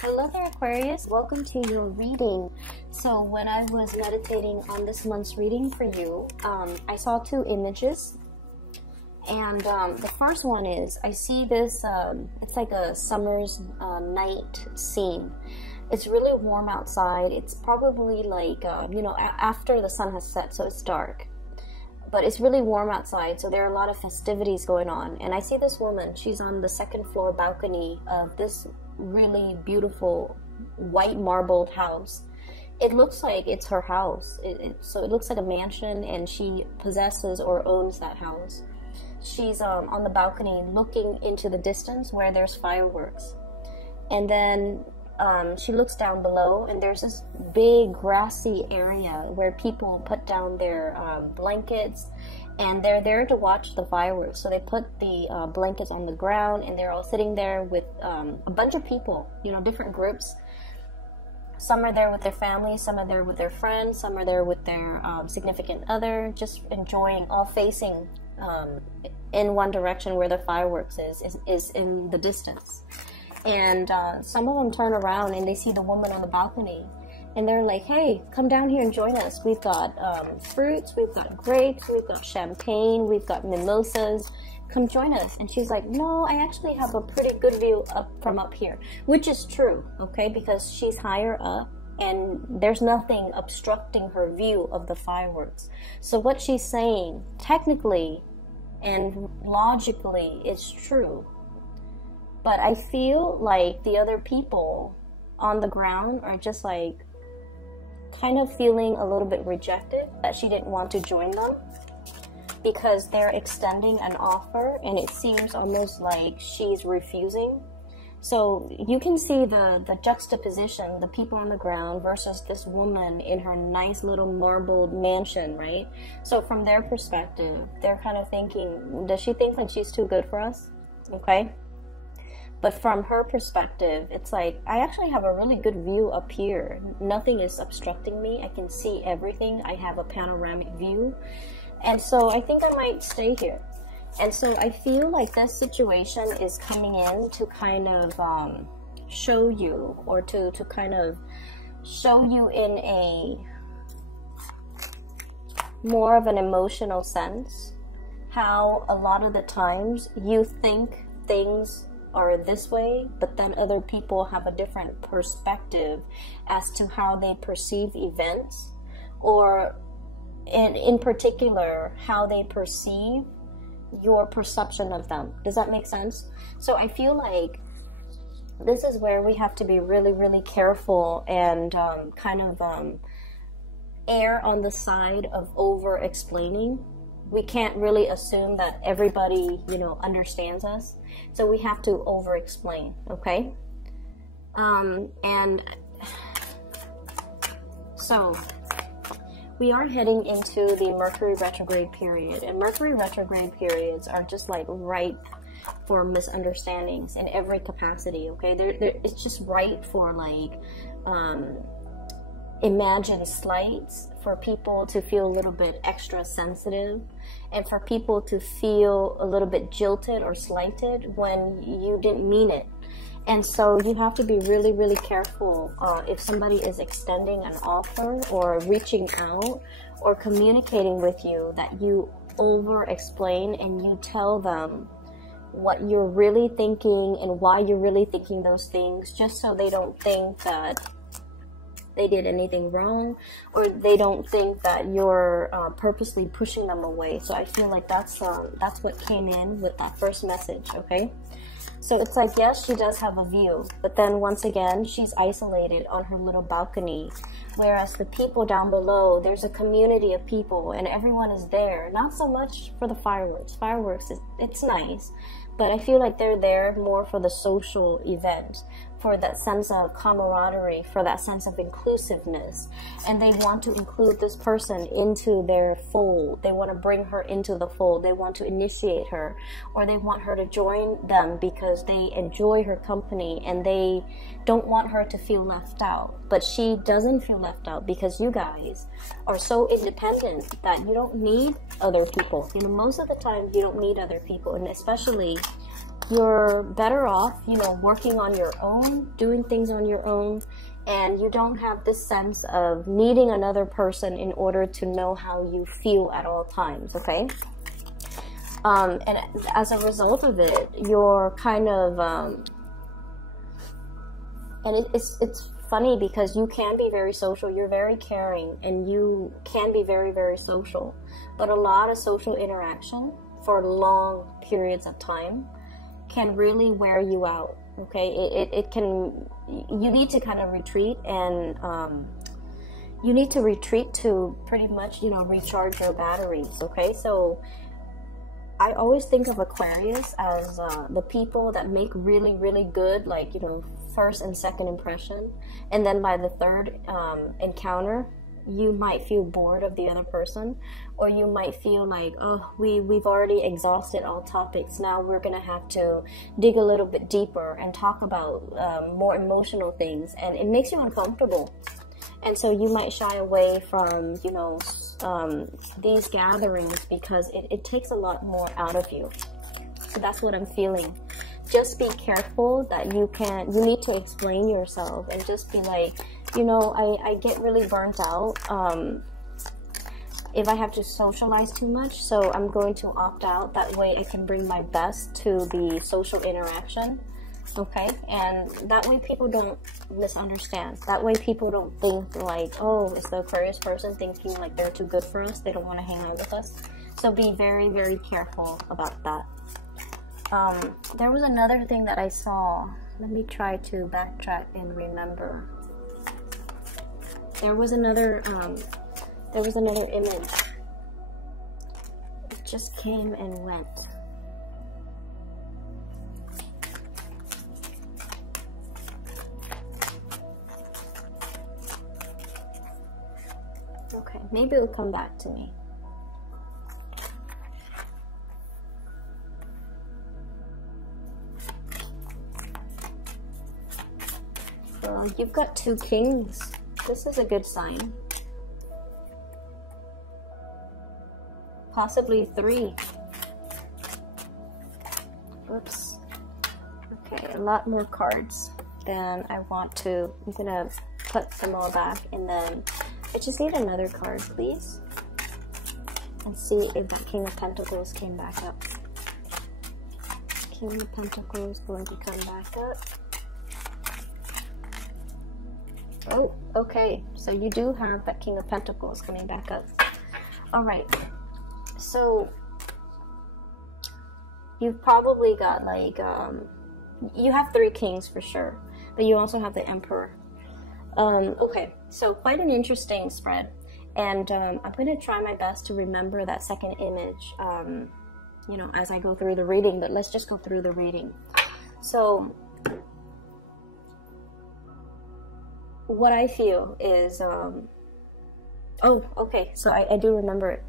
Hello there, Aquarius. Welcome to your reading. So when I was meditating on this month's reading for you, I saw two images. And the first one is, I see this, it's like a summer's night scene. It's really warm outside. It's probably like, after the sun has set, so it's dark. But it's really warm outside, so there are a lot of festivities going on. And I see this woman, she's on the second floor balcony of this really beautiful white marbled house. It looks like it's her house. So it looks like a mansion, and she possesses or owns that house. She's on the balcony looking into the distance where there's fireworks. And then she looks down below, and there's this big grassy area where people put down their blankets, and they're there to watch the fireworks. So they put the blankets on the ground, and they're all sitting there with a bunch of people, different groups. Some are there with their family, some are there with their friends, some are there with their significant other, just enjoying, all facing in one direction where the fireworks is in the distance. And some of them turn around and they see the woman on the balcony, and they're like, hey, come down here and join us. We've got fruits, we've got grapes, we've got champagne, we've got mimosas. Come join us. And she's like, no, I actually have a pretty good view from up here, which is true, okay, because she's higher up and there's nothing obstructing her view of the fireworks. So what she's saying, technically and logically, is true. But I feel like the other people on the ground are just like kind of feeling a little bit rejected, that she didn't want to join them because they're extending an offer, and it seems almost like she's refusing. So you can see the juxtaposition, the people on the ground versus this woman in her nice little marbled mansion, right? So from their perspective, they're kind of thinking, does she think that she's too good for us? Okay. But from her perspective, it's like, I actually have a really good view up here. Nothing is obstructing me. I can see everything. I have a panoramic view. And so I think I might stay here. And so I feel like this situation is coming in to kind of show you, or to kind of show you in a more of an emotional sense, how a lot of the times you think things are this way, but then other people have a different perspective as to how they perceive events, or in particular how they perceive your perception of them. Does that make sense? So I feel like this is where we have to be really, really careful and kind of err on the side of over explaining. We can't really assume that everybody, understands us. So we have to over-explain, okay? And so we are heading into the Mercury retrograde period. And Mercury retrograde periods are just like ripe for misunderstandings in every capacity, okay? It's just ripe for like imagined slights, for people to feel a little bit extra sensitive, and for people to feel a little bit jilted or slighted when you didn't mean it. And so you have to be really, really careful if somebody is extending an offer or reaching out or communicating with you, that you over explain and you tell them what you're really thinking and why you're really thinking those things, just so they don't think that they did anything wrong, or they don't think that you're purposely pushing them away. So I feel like that's what came in with that first message, okay? So it's like, yes, she does have a view, but then once again, she's isolated on her little balcony, whereas the people down below, there's a community of people and everyone is there. Not so much for the fireworks. Fireworks, it's nice, but I feel like they're there more for the social event, for that sense of camaraderie, for that sense of inclusiveness. And they want to include this person into their fold. They want to bring her into the fold. They want to initiate her, or they want her to join them because they enjoy her company and they don't want her to feel left out. But she doesn't feel left out because you guys are so independent that you don't need other people. Most of the time you don't need other people, and especially you're better off, you know, working on your own, doing things on your own, and you don't have this sense of needing another person in order to know how you feel at all times, okay? And as a result of it, you're kind of, and it's funny because you can be very social, you're very caring, and you can be very, very social, but a lot of social interaction for long periods of time can really wear you out, okay? It can, you need to kind of retreat, and you need to retreat to pretty much, you know, recharge your batteries, okay? So I always think of Aquarius as the people that make really, really good, like, you know, first and second impression, and then by the third encounter, you might feel bored of the other person, or you might feel like, oh, we've already exhausted all topics. Now we're gonna have to dig a little bit deeper and talk about more emotional things, and it makes you uncomfortable. And so you might shy away from, you know, these gatherings because it takes a lot more out of you. So that's what I'm feeling. Just be careful that you need to explain yourself and just be like, you know, I get really burnt out if I have to socialize too much, so I'm going to opt out. That way I can bring my best to the social interaction, okay? And that way people don't misunderstand. That way people don't think like, oh, is the Aquarius person thinking like they're too good for us, they don't want to hang out with us. So be very, very careful about that. There was another thing that I saw. Let me try to backtrack and remember. There was another image. It just came and went. Okay, maybe it'll come back to me. Well, you've got 2 kings. This is a good sign. Possibly 3. Oops. Okay, a lot more cards than I want to. I'm gonna put them all back, and then I just need another card, please. And see if that King of Pentacles came back up. King of Pentacles going to come back up. Oh, okay. So you do have that King of Pentacles coming back up. All right. So you've probably got like, you have 3 kings for sure, but you also have the Emperor. Okay, so quite an interesting spread. And I'm going to try my best to remember that second image, you know, as I go through the reading, but let's just go through the reading. So what I feel is, oh, okay, so I do remember it.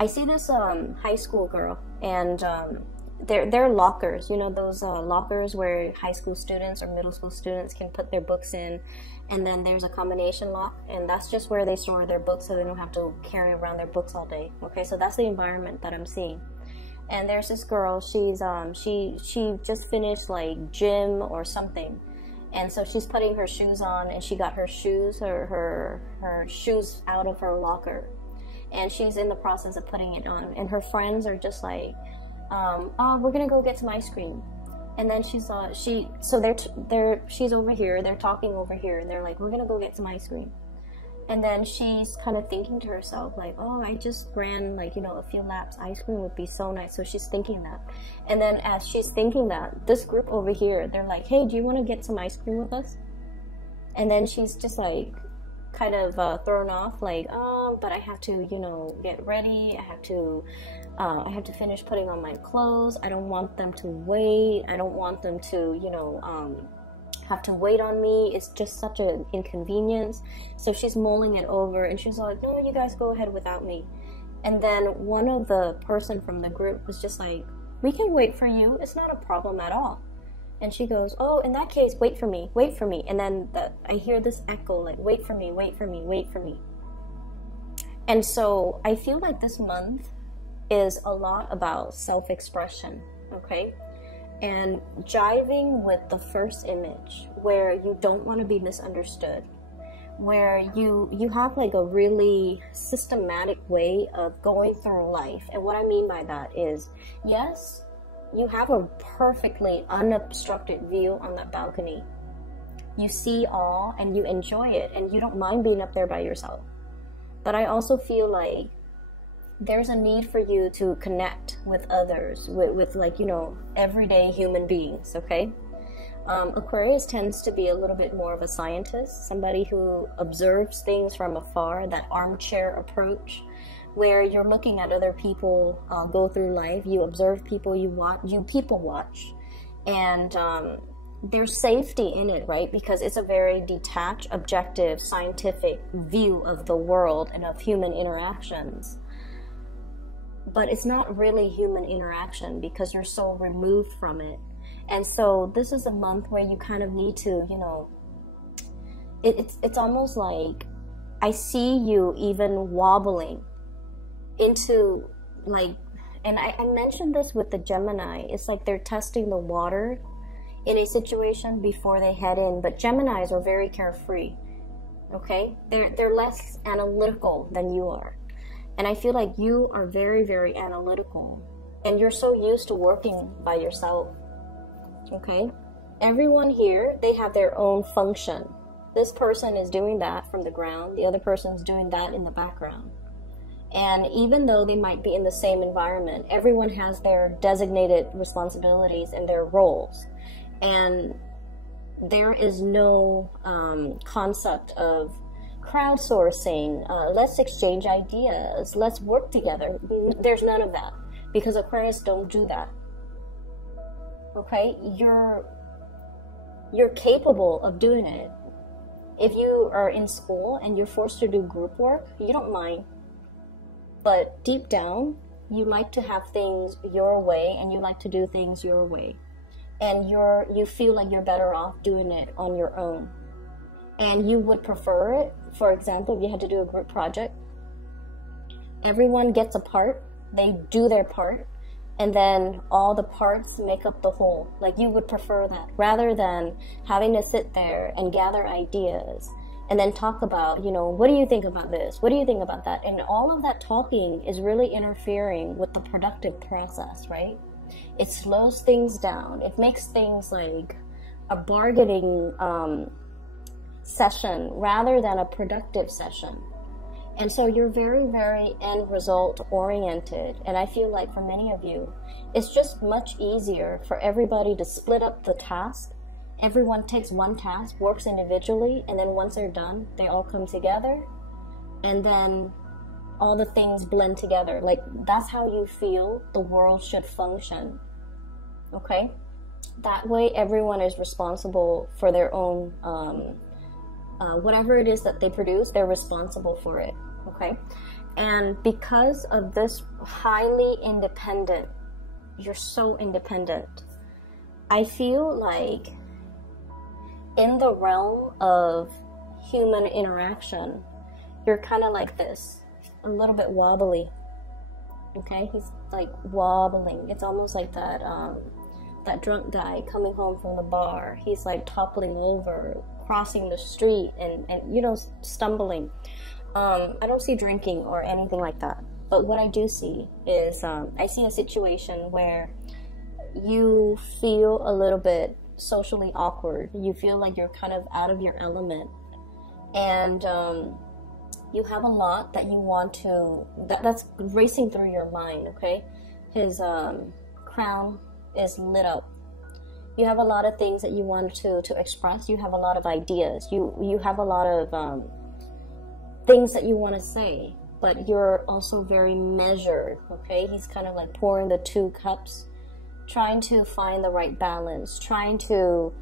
I see this high school girl, and they're lockers, you know, those lockers where high school students or middle school students can put their books in, and then there's a combination lock, and that's just where they store their books so they don't have to carry around their books all day. Okay, so that's the environment that I'm seeing. And there's this girl, she's she just finished like gym or something. And so she's putting her shoes on, and she got her shoes, her shoes out of her locker. And she's in the process of putting it on. And her friends are just like, oh, we're gonna go get some ice cream. And then she's over here, they're talking over here, and they're like, we're gonna go get some ice cream. And then she's kind of thinking to herself, like, oh, I just ran, like, you know, a few laps. Ice cream would be so nice. So she's thinking that. And then as she's thinking that, this group over here, they're like, hey, do you want to get some ice cream with us? And then she's just, like, kind of thrown off, like, but I have to, you know, get ready. I have to finish putting on my clothes. I don't want them to wait. I don't want them to, you know, have to wait on me. It's just such an inconvenience. So she's mulling it over, and she's like, no, you guys go ahead without me. And then one of the person from the group was just like, we can wait for you, it's not a problem at all. And she goes, oh, in that case, wait for me, wait for me. And then I hear this echo, like, wait for me, wait for me, wait for me. And so I feel like this month is a lot about self-expression. okay? And jiving with the first image, where you don't want to be misunderstood, where you have like a really systematic way of going through life. And what I mean by that is, yes, you have a perfectly unobstructed view on that balcony. You see all and you enjoy it, and you don't mind being up there by yourself. But I also feel like there's a need for you to connect with others, with like, you know, everyday human beings, okay? Aquarius tends to be a little bit more of a scientist, somebody who observes things from afar, that armchair approach, where you're looking at other people go through life. You observe people, you people watch, and there's safety in it, right? Because it's a very detached, objective, scientific view of the world and of human interactions. But it's not really human interaction because you're so removed from it. And so this is a month where you kind of need to, you know, it's almost like I see you even wobbling into like, and I mentioned this with the Gemini, it's like they're testing the water in a situation before they head in. But Geminis are very carefree, okay? They're less analytical than you are. And I feel like you are very, very analytical, and you're so used to working by yourself, okay? Everyone here, they have their own function. This person is doing that from the ground, the other person's doing that in the background. And even though they might be in the same environment, everyone has their designated responsibilities and their roles. And there is no concept of crowdsourcing, let's exchange ideas, let's work together. There's none of that, because Aquarius don't do that, okay? You're capable of doing it. If you are in school and you're forced to do group work, you don't mind. But deep down, you like to have things your way, and you like to do things your way. And you feel like you're better off doing it on your own. And you would prefer it, for example, if you had to do a group project, everyone gets a part, they do their part, and then all the parts make up the whole. Like, you would prefer that, rather than having to sit there and gather ideas and then talk about, you know, what do you think about this? What do you think about that? And all of that talking is really interfering with the productive process, right? It slows things down. It makes things like a bargaining session rather than a productive session. And so you're very, very end result oriented. And I feel like for many of you, it's just much easier for everybody to split up the task. Everyone takes one task, works individually, and then once they're done, they all come together, and then all the things blend together. Like, that's how you feel the world should function, okay? That way everyone is responsible for their own whatever it is that they produce, they're responsible for it, okay? And because of this highly independent, you're so independent, I feel like in the realm of human interaction, you're kind of like this, a little bit wobbly, okay? He's like wobbling. It's almost like that that drunk guy coming home from the bar. He's like toppling over, crossing the street, and you know, stumbling. I don't see drinking or anything like that, but what I do see is I see a situation where you feel a little bit socially awkward. You feel like you're kind of out of your element, and you have a lot that you want to, that's racing through your mind, okay? His crown is lit up. You have a lot of things that you want to express. You have a lot of ideas. You have a lot of things that you want to say, but you're also very measured, okay? He's kind of like pouring the two cups, trying to find the right balance, trying to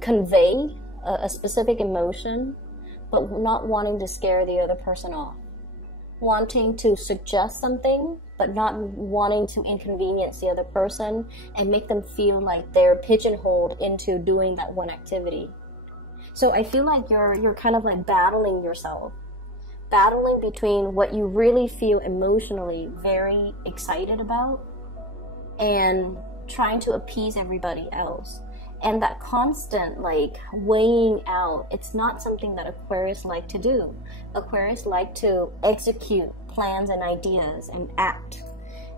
convey a specific emotion, but not wanting to scare the other person off. Wanting to suggest something, but not wanting to inconvenience the other person and make them feel like they're pigeonholed into doing that one activity. So I feel like you're kind of like battling yourself. Battling between what you really feel emotionally very excited about and trying to appease everybody else. And that constant like weighing out, it's not something that Aquarius like to do. Aquarius like to execute plans and ideas and act.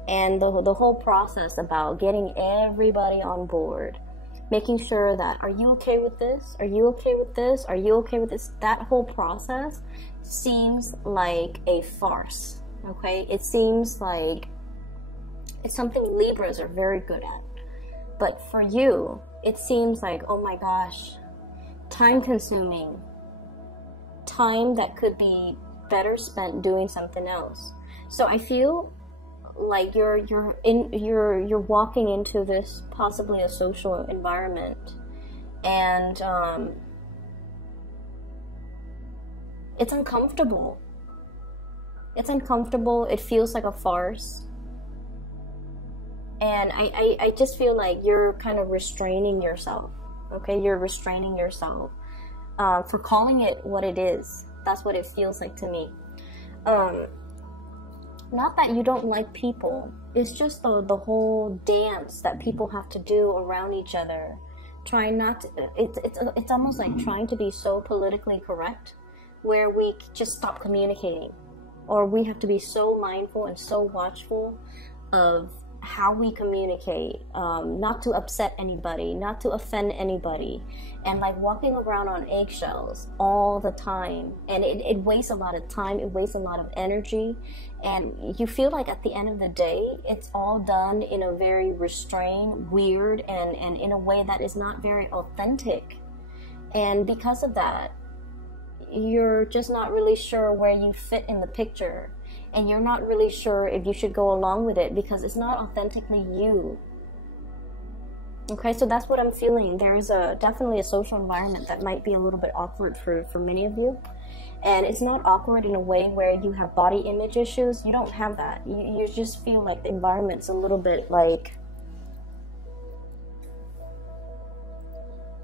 And the whole process about getting everybody on board, making sure that, are you okay with this? Are you okay with this? Are you okay with this? That whole process seems like a farce, okay? It seems like it's something Libras are very good at. But for you, it seems like, oh my gosh, time consuming, time that could be better spent doing something else. So I feel like you're walking into this possibly a social environment, and it's uncomfortable. It's uncomfortable. It feels like a farce. And I just feel like you're kind of restraining yourself, okay? You're restraining yourself for calling it what it is. That's what it feels like to me. Not that you don't like people. It's just the whole dance that people have to do around each other. Trying not to, it's almost like trying to be so politically correct where we just stop communicating. Or we have to be so mindful and so watchful of how we communicate, not to upset anybody, not to offend anybody, and like walking around on eggshells all the time. And it wastes a lot of time, it wastes a lot of energy, and you feel like at the end of the day, it's all done in a very restrained, weird, and in a way that is not very authentic. And because of that, you're just not really sure where you fit in the picture. And you're not really sure if you should go along with it because it's not authentically you. Okay, so that's what I'm feeling. There's definitely a social environment that might be a little bit awkward for many of you. And it's not awkward in a way where you have body image issues. You don't have that. You just feel like the environment's a little bit like,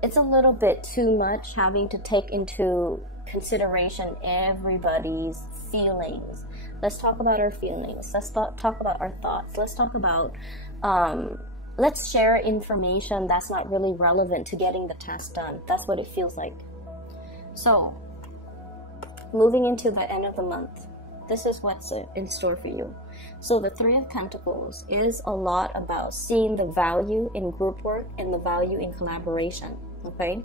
it's a little bit too much having to take into consideration everybody's feelings. Let's talk about our feelings. Let's talk about our thoughts. Let's talk about, let's share information that's not really relevant to getting the task done. That's what it feels like. So, moving into the end of the month, this is what's in store for you. So the Three of Pentacles is a lot about seeing the value in group work and the value in collaboration, okay?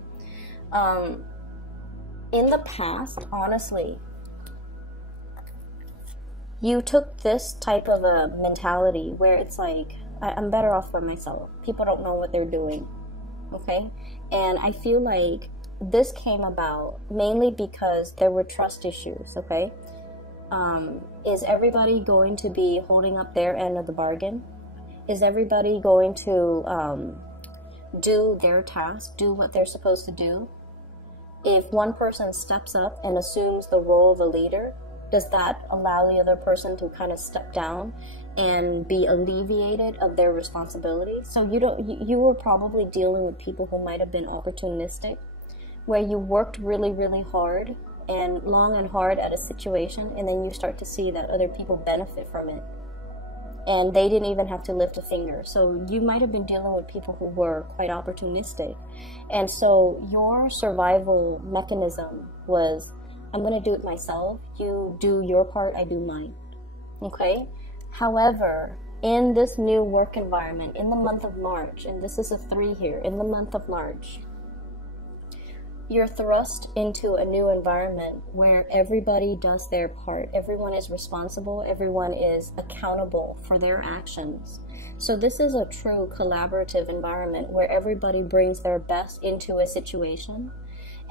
In the past, honestly, you took this type of a mentality where it's like, I'm better off by myself. People don't know what they're doing, okay? And I feel like this came about mainly because there were trust issues, okay? Is everybody going to be holding up their end of the bargain? Is everybody going to do their task, do what they're supposed to do? If one person steps up and assumes the role of a leader, does that allow the other person to kind of step down and be alleviated of their responsibility? So you were probably dealing with people who might have been opportunistic, where you worked really, really hard and long and hard at a situation, and then you start to see that other people benefit from it. And they didn't even have to lift a finger. So you might have been dealing with people who were quite opportunistic. And so your survival mechanism was, I'm going to do it myself. You do your part, I do mine. Okay? However, in this new work environment, in the month of March, and this is a 3 here, in the month of March, you're thrust into a new environment where everybody does their part. Everyone is responsible. Everyone is accountable for their actions. So this is a true collaborative environment where everybody brings their best into a situation,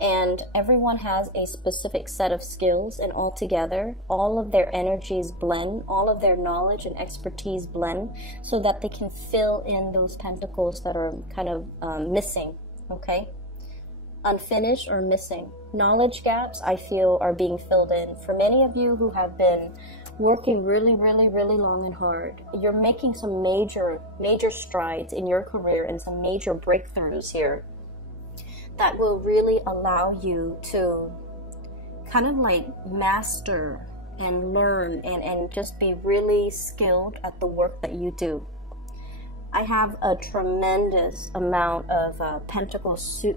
and everyone has a specific set of skills, and all together, all of their energies blend, all of their knowledge and expertise blend, so that they can fill in those pentacles that are kind of missing, okay? Unfinished or missing. Knowledge gaps, I feel, are being filled in. For many of you who have been working really, really, really long and hard, you're making some major strides in your career and some major breakthroughs here that will really allow you to kind of like master and learn and just be really skilled at the work that you do. I have a tremendous amount of pentacle suit,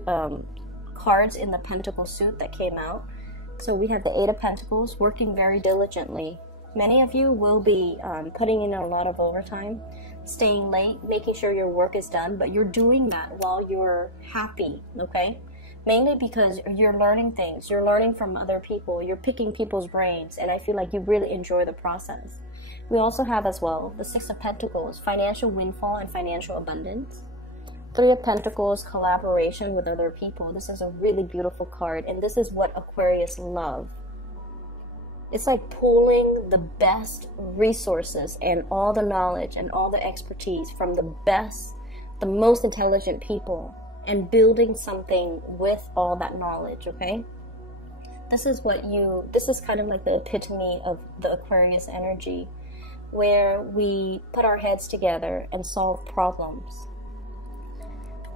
cards in the pentacle suit that came out. So we have the Eight of Pentacles, working very diligently. Many of you will be putting in a lot of overtime, staying late, making sure your work is done, but you're doing that while you're happy, okay? Mainly because you're learning things, you're learning from other people, you're picking people's brains, and I feel like you really enjoy the process. We also have as well the Six of Pentacles, financial windfall and financial abundance. Three of Pentacles, collaboration with other people. This is a really beautiful card, and this is what Aquarius love. It's like pulling the best resources and all the knowledge and all the expertise from the best, the most intelligent people, and building something with all that knowledge, okay? This is kind of like the epitome of the Aquarius energy, where we put our heads together and solve problems.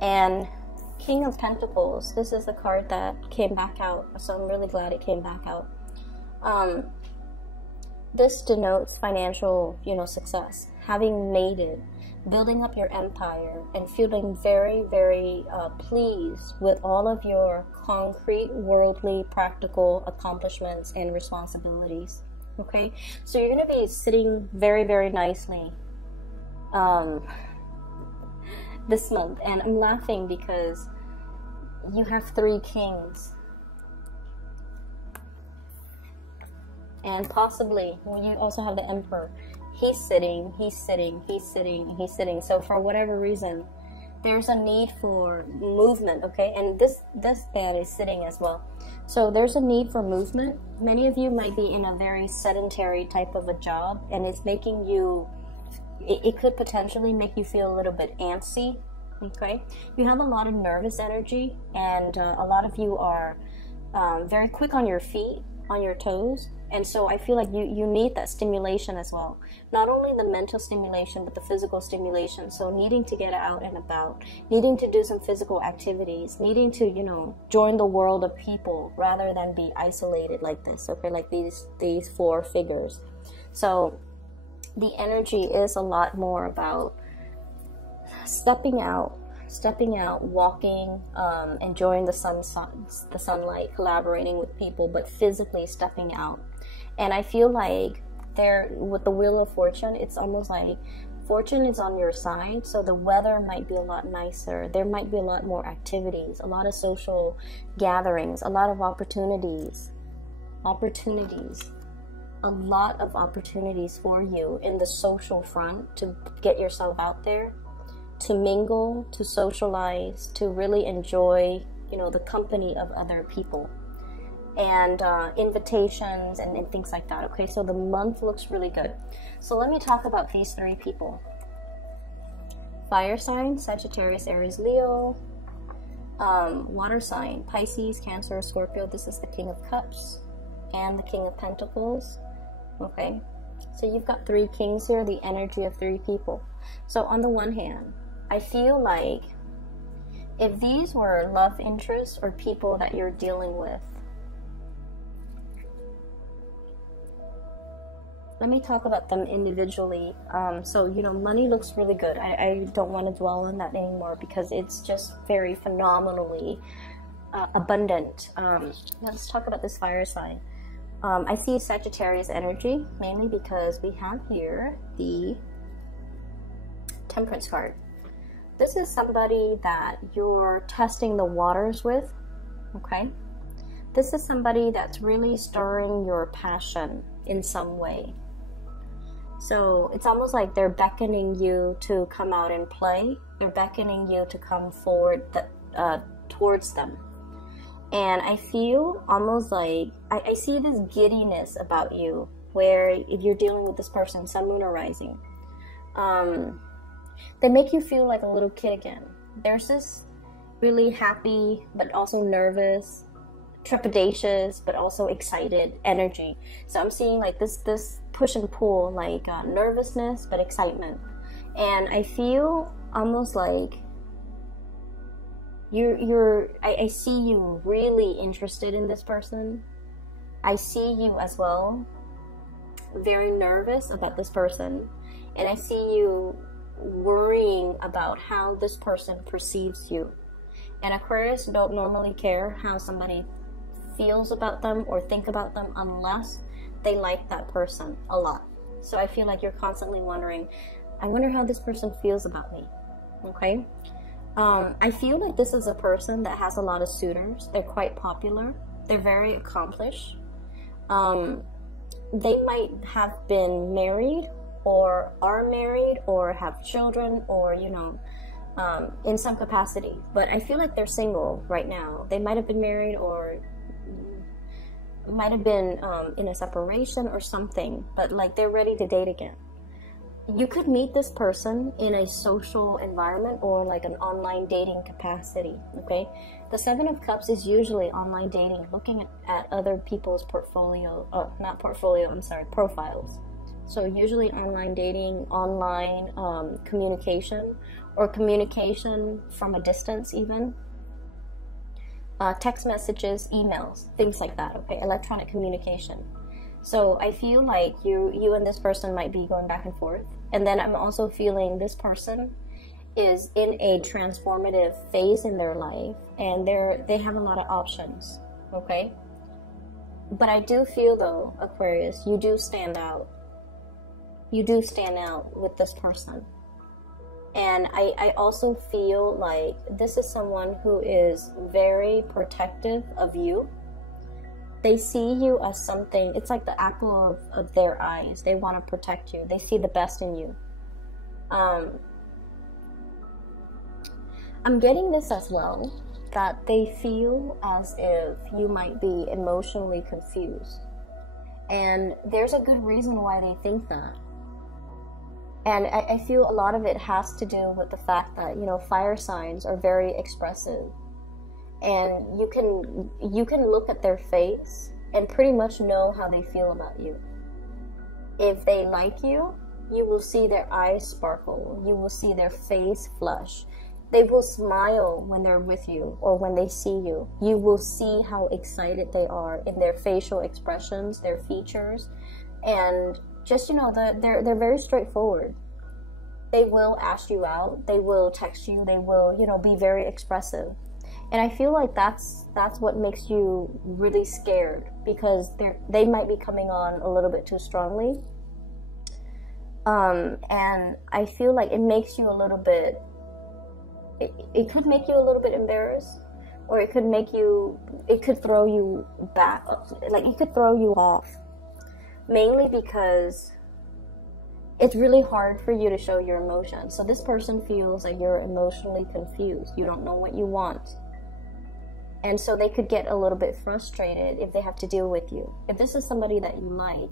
And King of Pentacles, this is the card that came back out, so I'm really glad it came back out. This denotes financial, success, having made it, building up your empire, and feeling very, very pleased with all of your concrete, worldly, practical accomplishments and responsibilities. Okay, so you're going to be sitting very, very nicely this month, and I'm laughing because you have three kings, and possibly you also have the Emperor. He's sitting, he's sitting, he's sitting, he's sitting. So for whatever reason, there's a need for movement, okay? And this man is sitting as well. So there's a need for movement. Many of you might be in a very sedentary type of a job, and it's making you, it could potentially make you feel a little bit antsy, okay? You have a lot of nervous energy, and a lot of you are very quick on your feet, on your toes. And so I feel like you need that stimulation as well. Not only the mental stimulation, but the physical stimulation. So needing to get out and about, needing to do some physical activities, needing to, join the world of people rather than be isolated like this, okay, like these four figures. So the energy is a lot more about stepping out, walking, enjoying the sunlight, collaborating with people, but physically stepping out. And I feel like with the Wheel of Fortune, it's almost like fortune is on your side, so the weather might be a lot nicer. There might be a lot more activities, a lot of social gatherings, a lot of opportunities, a lot of opportunities for you in the social front to get yourself out there, to mingle, to socialize, to really enjoy, the company of other people, and invitations and things like that. Okay, so the month looks really good. So let me talk about these three people. Fire sign, Sagittarius, Aries, Leo. Water sign, Pisces, Cancer, Scorpio. This is the King of Cups and the King of Pentacles. Okay, so you've got three kings here, the energy of three people. So on the one hand, I feel like if these were love interests or people that you're dealing with, let me talk about them individually. So, money looks really good. I don't want to dwell on that anymore because it's just very phenomenally abundant. Let's talk about this fire sign. I see Sagittarius energy, mainly because we have here the Temperance card. This is somebody that you're testing the waters with, okay? This is somebody that's really stirring your passion in some way. So it's almost like they're beckoning you to come out and play. They're beckoning you to come forward towards them. And I feel almost like, I see this giddiness about you, where if you're dealing with this person, sun, moon, or rising, they make you feel like a little kid again. There's this really happy, but also nervous, trepidatious, but also excited energy. So I'm seeing like this push and pull, like nervousness, but excitement. And I feel almost like I see you really interested in this person. I see you as well very nervous about this person, and I see you worrying about how this person perceives you. And Aquarius don't normally care how somebody feels about them or think about them unless they like that person a lot. So I feel like you're constantly wondering, I wonder how this person feels about me. Okay? I feel like this is a person that has a lot of suitors. They're quite popular. They're very accomplished. They might have been married or are married or have children or, you know, in some capacity. But I feel like they're single right now. They might have been married or might have been in a separation or something, but like they're ready to date again. You could meet this person in a social environment or like an online dating capacity, okay? The Seven of Cups is usually online dating, looking at other people's profiles. So usually online dating, online communication, or communication from a distance even. Text messages, emails, things like that, okay? Electronic communication. So I feel like you and this person might be going back and forth. And then I'm also feeling this person is in a transformative phase in their life, and they have a lot of options, okay? But I do feel though, Aquarius, you do stand out. You do stand out with this person. And I also feel like this is someone who is very protective of you. They see you as something, it's like the apple of their eyes. They want to protect you. They see the best in you. I'm getting this as well, that they feel as if you might be emotionally confused. And there's a good reason why they think that. And I feel a lot of it has to do with the fact that, you know, fire signs are very expressive. And you can look at their face and pretty much know how they feel about you. If they like you, you will see their eyes sparkle. You will see their face flush. They will smile when they're with you or when they see you. You will see how excited they are in their facial expressions, their features, and just, you know, they're very straightforward. They will ask you out. They will text you. They will, you know, be very expressive. And I feel like that's what makes you really scared, because they might be coming on a little bit too strongly. And I feel like it makes you a little bit, it could make you a little bit embarrassed, or it could throw you back, like it could throw you off. Mainly because it's really hard for you to show your emotions. So this person feels like you're emotionally confused. You don't know what you want. And so they could get a little bit frustrated if they have to deal with you. If this is somebody that you like,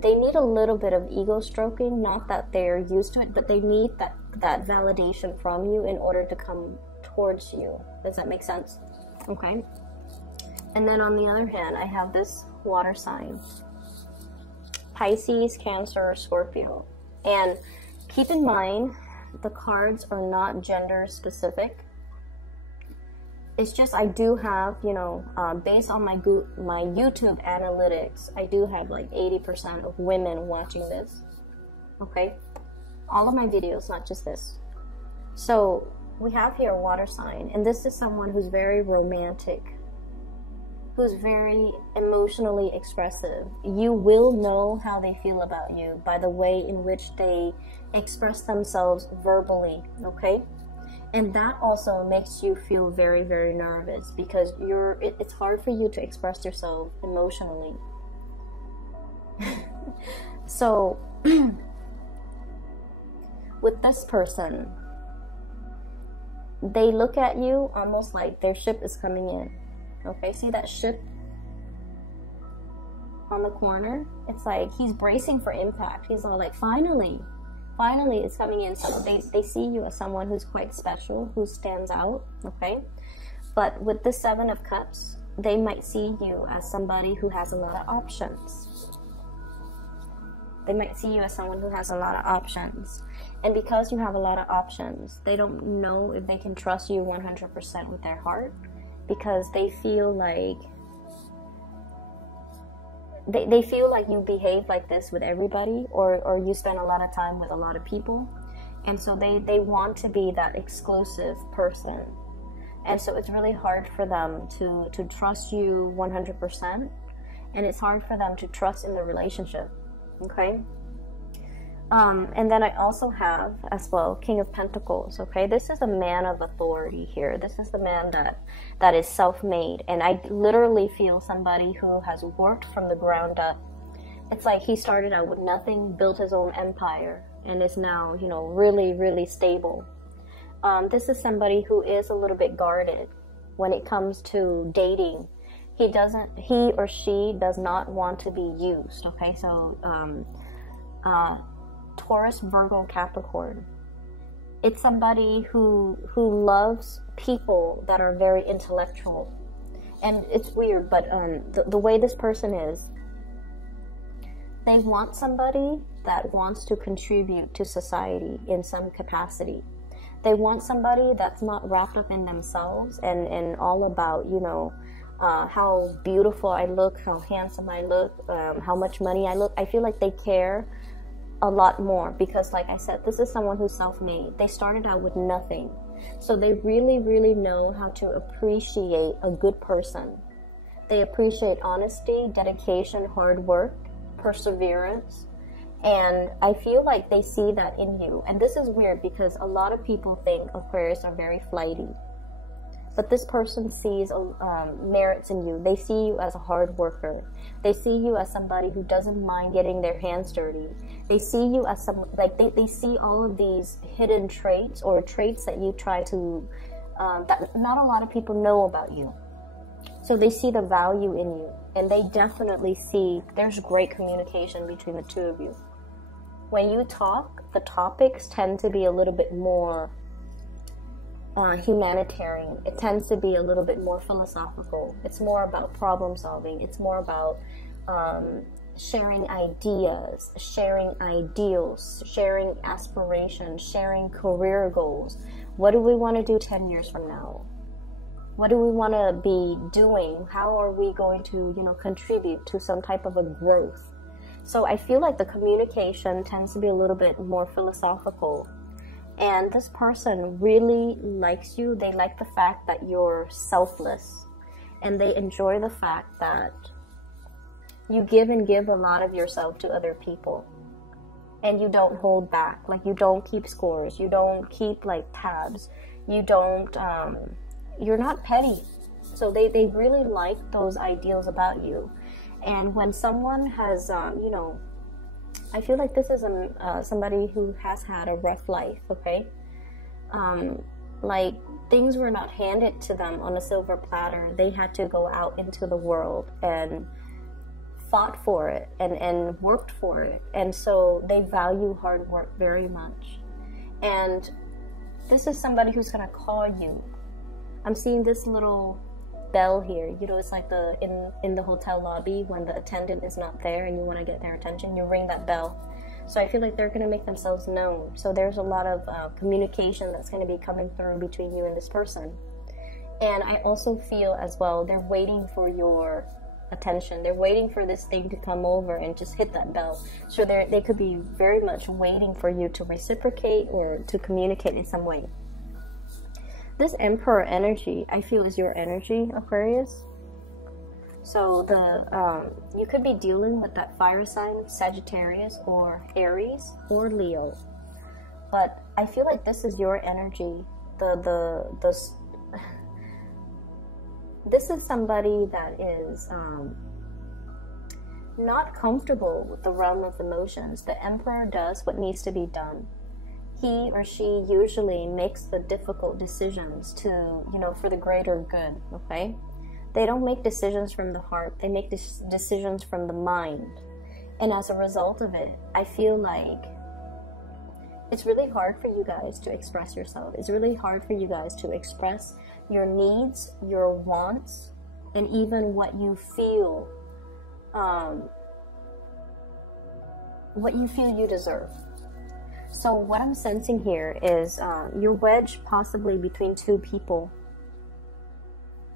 they need a little bit of ego stroking. Not that they're used to it, but they need that validation from you in order to come towards you. Does that make sense? Okay. And then on the other hand, I have this water sign. Pisces, Cancer, Scorpio. And keep in mind, the cards are not gender specific. It's just I do have, you know, based on my YouTube analytics, I do have like 80% of women watching this. Okay? All of my videos, not just this. So we have here a water sign, and this is someone who's very romantic, who's very emotionally expressive. You will know how they feel about you by the way in which they express themselves verbally, okay? And that also makes you feel very, very nervous, because it's hard for you to express yourself emotionally. So, with this person, they look at you almost like their ship is coming in. Okay, see that ship on the corner? It's like he's bracing for impact. He's all like, finally it's coming in. So they see you as someone who's quite special, who stands out, okay? But with the Seven of Cups, they might see you as somebody who has a lot of options. They might see you as someone who has a lot of options. And because you have a lot of options, they don't know if they can trust you 100% with their heart, because they feel like they feel like you behave like this with everybody, or you spend a lot of time with a lot of people. And so they want to be that exclusive person. And so it's really hard for them to trust you 100%. And it's hard for them to trust in the relationship. Okay? And then I also have, as well, King of Pentacles. Okay? This is a man of authority here. This is the man that is self-made. And I literally feel somebody who has worked from the ground up. It's like he started out with nothing, built his own empire, and is now, you know, really, really stable. This is somebody who is a little bit guarded when it comes to dating. He or she does not want to be used. Okay, so Taurus, Virgo, Capricorn. It's somebody who loves people that are very intellectual. And it's weird, but the way this person is, they want somebody that wants to contribute to society in some capacity. They want somebody that's not wrapped up in themselves and all about, you know, how beautiful I look, how handsome I look, how much money I look. I feel like they care a lot more because, like I said, this is someone who's self-made. They started out with nothing. So they really, really know how to appreciate a good person. They appreciate honesty, dedication, hard work, perseverance. And I feel like they see that in you. And this is weird because a lot of people think Aquarius are very flighty. But this person sees merits in you. They see you as a hard worker. They see you as somebody who doesn't mind getting their hands dirty. They see you as they see all of these hidden traits or traits that you try to, that not a lot of people know about you. So they see the value in you. And they definitely see there's great communication between the two of you. When you talk, the topics tend to be a little bit more humanitarian. It tends to be a little bit more philosophical. It's more about problem solving. It's more about sharing ideas, sharing ideals, sharing aspirations, sharing career goals. What do we want to do 10 years from now? What do we want to be doing? How are we going to, you know, contribute to some type of a growth? So I feel like the communication tends to be a little bit more philosophical. And this person really likes you. They like the fact that you're selfless. And they enjoy the fact that you give a lot of yourself to other people. And you don't hold back. Like, you don't keep scores. You don't keep, like, tabs. You don't, you're not petty. So they really like those ideals about you. And when someone has, you know, I feel like this is somebody who has had a rough life, okay? Like, things were not handed to them on a silver platter. They had to go out into the world and fought for it and worked for it. And so they value hard work very much. And this is somebody who's going to call you. I'm seeing this little bell here. You know, it's like in the hotel lobby when the attendant is not there and you want to get their attention, you ring that bell. So I feel like they're going to make themselves known. So there's a lot of communication that's going to be coming through between you and this person. And I also feel as well they're waiting for your attention. They're waiting for this thing to come over and just hit that bell. So they could be very much waiting for you to reciprocate or to communicate in some way. This Emperor energy, I feel, is your energy, Aquarius. So you could be dealing with that fire sign, Sagittarius or Aries or Leo. But I feel like this is your energy. This is somebody that is not comfortable with the realm of emotions. The Emperor does what needs to be done. He or she usually makes the difficult decisions to, you know, for the greater good, okay? They don't make decisions from the heart. They make decisions from the mind. And as a result of it, I feel like it's really hard for you guys to express yourself. It's really hard for you guys to express your needs, your wants, and even what you feel you deserve. So what I'm sensing here is you're wedged possibly between two people.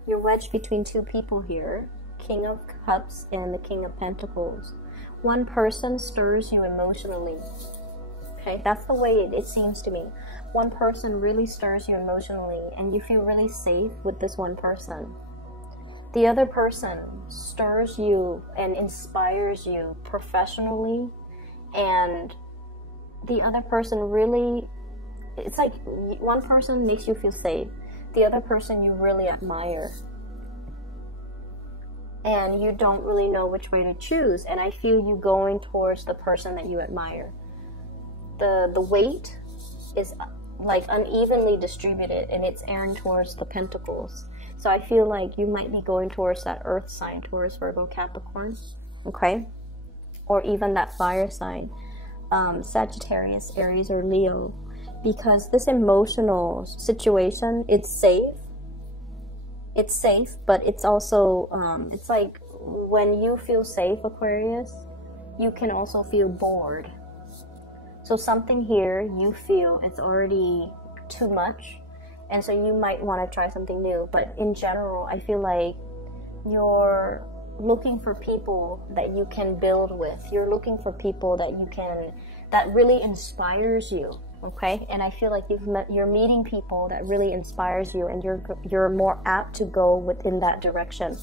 You're wedged between two people here, King of Cups and the King of Pentacles. One person stirs you emotionally. Okay, that's the way it seems to me. One person really stirs you emotionally and you feel really safe with this one person. The other person stirs you and inspires you professionally, and the other person really, it's like one person makes you feel safe, the other person you really admire, and you don't really know which way to choose. And I feel you going towards the person that you admire. The weight is like unevenly distributed and it's airing towards the Pentacles. So I feel like you might be going towards that earth sign, Taurus, Virgo, Capricorn, okay? Or even that fire sign, Sagittarius, Aries, or Leo. Because this emotional situation, it's safe. It's safe, but it's also, it's like when you feel safe, Aquarius, you can also feel bored. So something here, you feel it's already too much. And so you might want to try something new. But in general, I feel like you're looking for people that you can build with. You're looking for people that you can, that really inspires you, okay? And I feel like you're meeting people that really inspires you, and you're more apt to go within that direction.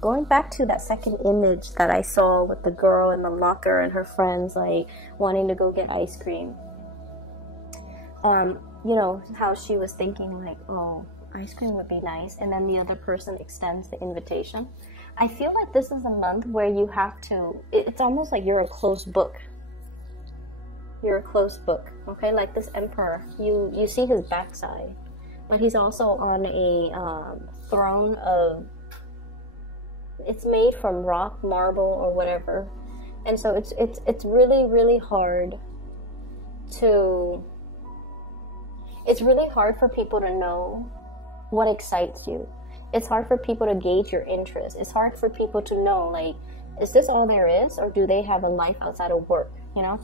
Going back to that second image that I saw with the girl in the locker and her friends like wanting to go get ice cream. You know, how she was thinking like, oh, ice cream would be nice, and then the other person extends the invitation. I feel like this is a month where you have to, it's almost like you're a closed book. You're a closed book, okay? Like this emperor, you see his backside, but he's also on a throne of, it's made from rock, marble, or whatever. And so it's really, really hard to, it's really hard for people to know what excites you. It's hard for people to gauge your interest. It's hard for people to know, like, is this all there is, or do they have a life outside of work, you know?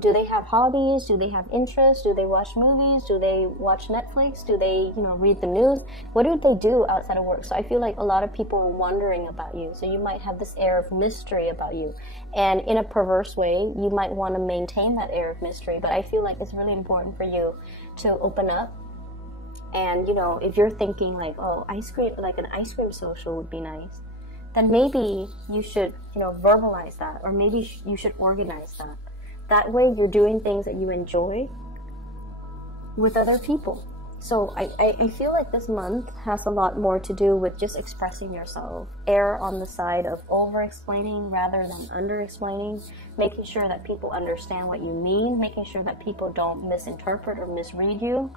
Do they have hobbies? Do they have interests? Do they watch movies? Do they watch Netflix? Do they, you know, read the news? What do they do outside of work? So I feel like a lot of people are wondering about you. So you might have this air of mystery about you. And in a perverse way, you might want to maintain that air of mystery. But I feel like it's really important for you to open up. And, you know, if you're thinking like, oh, ice cream, like an ice cream social would be nice, then maybe you should, you know, verbalize that. Or maybe you should organize that. That way you're doing things that you enjoy with other people. So I feel like this month has a lot more to do with just expressing yourself. Err on the side of over-explaining rather than under-explaining. Making sure that people understand what you mean. Making sure that people don't misinterpret or misread you.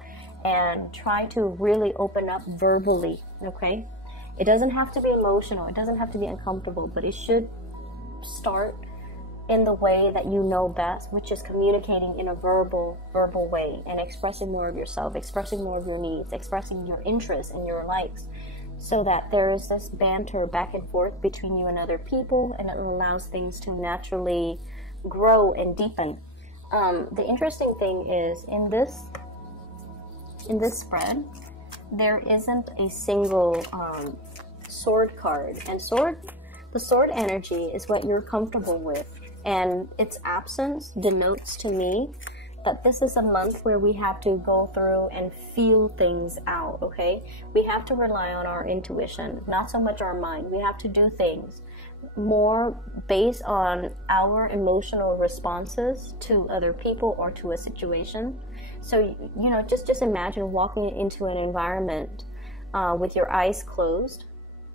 And try to really open up verbally, okay? It doesn't have to be emotional. It doesn't have to be uncomfortable. But it should start in the way that you know best, which is communicating in a verbal way and expressing more of yourself, expressing more of your needs, expressing your interests and your likes, so that there is this banter back and forth between you and other people, and it allows things to naturally grow and deepen. The interesting thing is in this spread, there isn't a single sword card, and the sword energy is what you're comfortable with. And its absence denotes to me that this is a month where we have to go through and feel things out, okay? We have to rely on our intuition, not so much our mind. We have to do things more based on our emotional responses to other people or to a situation. So, you know, just imagine walking into an environment with your eyes closed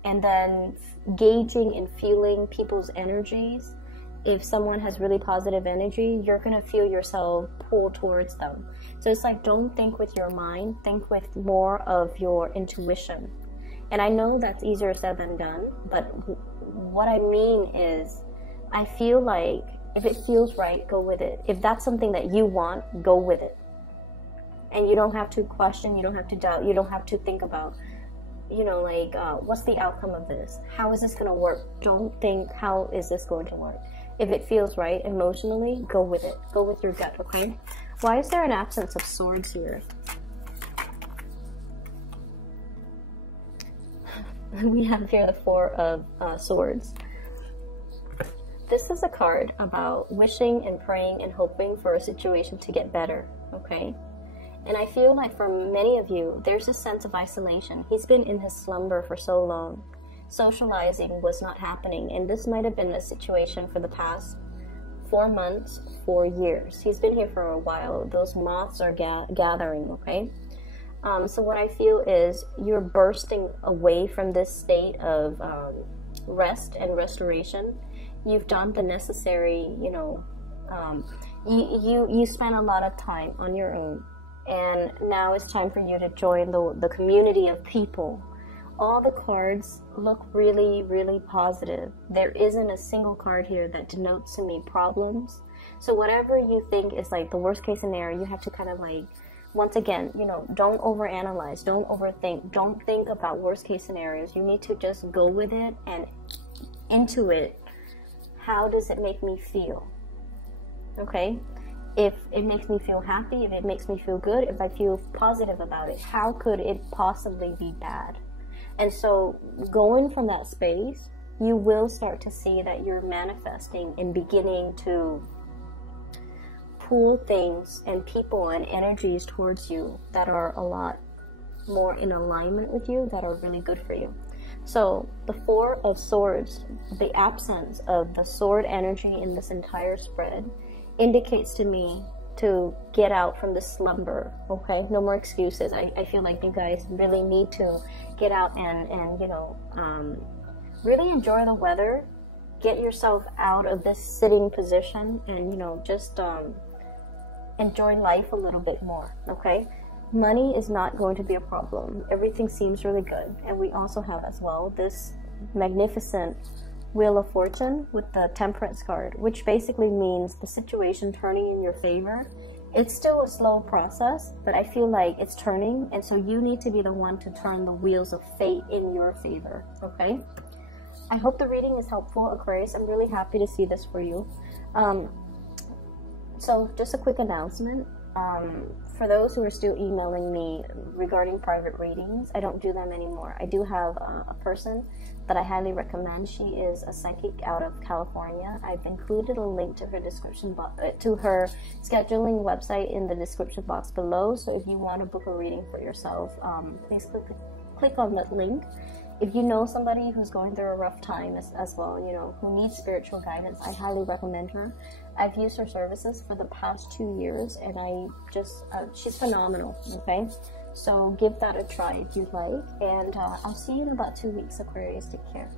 and then gauging and feeling people's energies. If someone has really positive energy, you're going to feel yourself pull towards them. So it's like, don't think with your mind, think with more of your intuition. And I know that's easier said than done, but what I mean is, I feel like if it feels right, go with it. If that's something that you want, go with it. And you don't have to question, you don't have to doubt, you don't have to think about, you know, like, what's the outcome of this? How is this going to work? Don't think, how is this going to work? If it feels right emotionally, go with it. Go with your gut, okay? Why is there an absence of swords here? we have here the Four of Swords. This is a card about wishing and praying and hoping for a situation to get better, okay? And I feel like for many of you, there's a sense of isolation. He's been in his slumber for so long. Socializing was not happening, and this might have been a situation for the past 4 months, 4 years. He's been here for a while. Those moths are gathering, okay? So what I feel is you're bursting away from this state of rest and restoration. You've done the necessary, you know, you spent a lot of time on your own, and now it's time for you to join the community of people. All the cards look really, really positive. There isn't a single card here that denotes to me problems. So whatever you think is like the worst case scenario, you have to kind of like, once again, you know, don't overanalyze, don't overthink, don't think about worst case scenarios. You need to just go with it and into it. How does it make me feel? Okay? If it makes me feel happy, if it makes me feel good, if I feel positive about it, how could it possibly be bad? And so going from that space, you will start to see that you're manifesting and beginning to pull things and people and energies towards you that are a lot more in alignment with you, that are really good for you. So the Four of Swords, the absence of the sword energy in this entire spread, indicates to me to get out from the slumber, okay? No more excuses. I feel like you guys really need to get out and you know, really enjoy the weather. Get yourself out of this sitting position and, you know, just enjoy life a little bit more, okay? Money is not going to be a problem. Everything seems really good. And we also have as well this magnificent Wheel of Fortune with the Temperance card, which basically means the situation turning in your favor. It's still a slow process, but I feel like it's turning, and so you need to be the one to turn the wheels of fate in your favor, okay? I hope the reading is helpful, Aquarius. I'm really happy to see this for you. So just a quick announcement. For those who are still emailing me regarding private readings, I don't do them anymore. I do have a person that I highly recommend. She is a psychic out of California. I've included a link to her description to her scheduling website in the description box below. So if you want to book a reading for yourself, please click on that link. If you know somebody who's going through a rough time as well, you know, who needs spiritual guidance, I highly recommend her. I've used her services for the past 2 years, and she's phenomenal, okay? So give that a try if you'd like, and I'll see you in about 2 weeks, Aquarius. Take care.